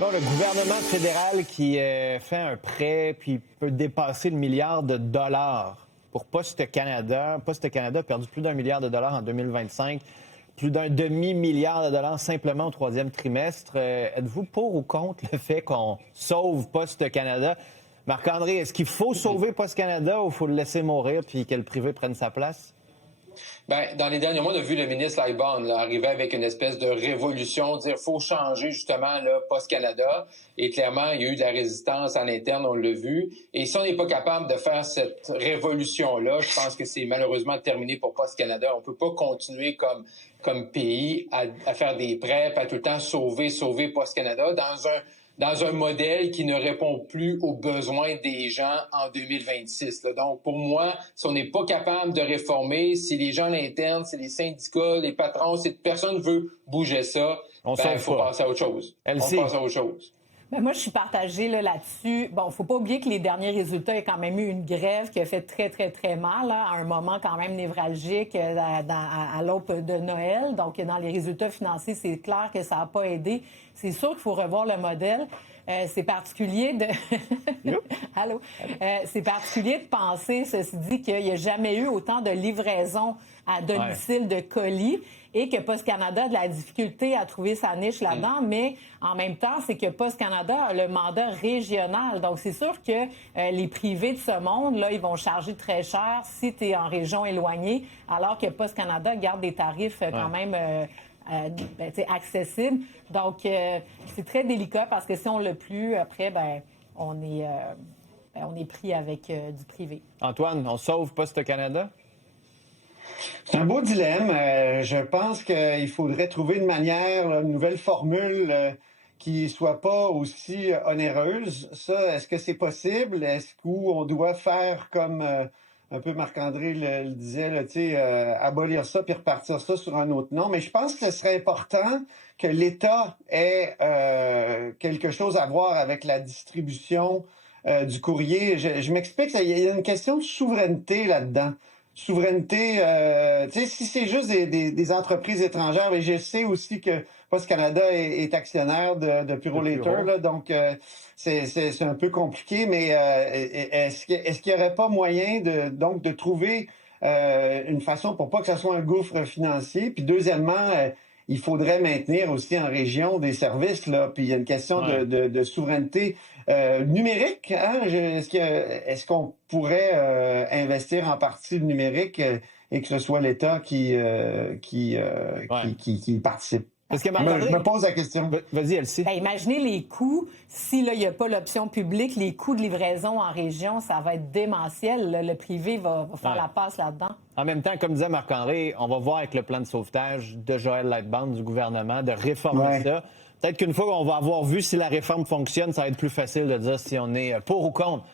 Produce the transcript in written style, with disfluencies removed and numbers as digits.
Bon, le gouvernement fédéral qui fait un prêt puis peut dépasser le milliard de dollars pour Poste Canada. Poste Canada a perdu plus d'un milliard de dollars en 2025, plus d'un demi-milliard de dollars simplement au troisième trimestre. Êtes-vous pour ou contre le fait qu'on sauve Poste Canada? Marc-André, est-ce qu'il faut sauver Poste Canada ou il faut le laisser mourir puis que le privé prenne sa place? Bien, dans les derniers mois, on a vu le ministre Lightbound arriver avec une espèce de révolution, dire faut changer justement là, Post Canada. Et clairement, il y a eu de la résistance en interne, on l'a vu. Et si on n'est pas capable de faire cette révolution-là, je pense que c'est malheureusement terminé pour Post Canada. On peut pas continuer comme pays à faire des prêts, à tout le temps sauver Post Canada dans un modèle qui ne répond plus aux besoins des gens en 2026. Là. Donc, pour moi, si on n'est pas capable de réformer, si les gens à l'interne, si les syndicats, les patrons, si personne ne veut bouger ça, il faut passer à autre chose. On passe à autre chose. Ben moi, je suis partagée là-dessus. Bon, faut pas oublier que les derniers résultats, il y a quand même eu une grève qui a fait très, très, très mal, là, à un moment quand même névralgique à l'aube de Noël. Donc, dans les résultats financiers, c'est clair que ça n'a pas aidé. C'est sûr qu'il faut revoir le modèle. C'est particulier de... Allô? C'est particulier de penser, ceci dit, qu'il n'y a jamais eu autant de livraisons à domicile de colis et que Post Canada a de la difficulté à trouver sa niche là-dedans, mais en même temps, c'est que Post Canada a le mandat régional. Donc, c'est sûr que les privés de ce monde, là, ils vont charger très cher si tu es en région éloignée, alors que Post Canada garde des tarifs quand même... accessible. Donc, c'est très délicat parce que si on l'a plus, après, on est pris avec du privé. Antoine, on sauve Poste Canada? C'est un beau dilemme. Je pense qu'il faudrait trouver une manière, une nouvelle formule qui soit pas aussi onéreuse. Ça, est-ce que c'est possible? Est-ce qu'on doit faire comme... un peu Marc-André le disait, là, abolir ça puis repartir ça sur un autre nom. Mais je pense que ce serait important que l'État ait quelque chose à voir avec la distribution du courrier. Je m'explique, il y a une question de souveraineté là-dedans. Souveraineté, si c'est juste des entreprises étrangères, mais je sais aussi que Post Canada est actionnaire de Purolator, là, donc c'est un peu compliqué, mais est-ce qu'il n'y aurait pas moyen de trouver une façon pour pas que ça soit un gouffre financier? Puis deuxièmement, il faudrait maintenir aussi en région des services, là, puis il y a une question de souveraineté numérique. Hein? Est-ce qu'on pourrait investir en partie le numérique et que ce soit l'État qui participe? Parce que je me pose la question. Vas-y, Elsie. Imaginez les coûts. Si là, il n'y a pas l'option publique, les coûts de livraison en région, ça va être démentiel. Là. Le privé va faire la passe là-dedans. En même temps, comme disait Marc-André, on va voir avec le plan de sauvetage de Joël Lightbound du gouvernement de réformer ça. Peut-être qu'une fois qu'on va avoir vu si la réforme fonctionne, ça va être plus facile de dire si on est pour ou contre.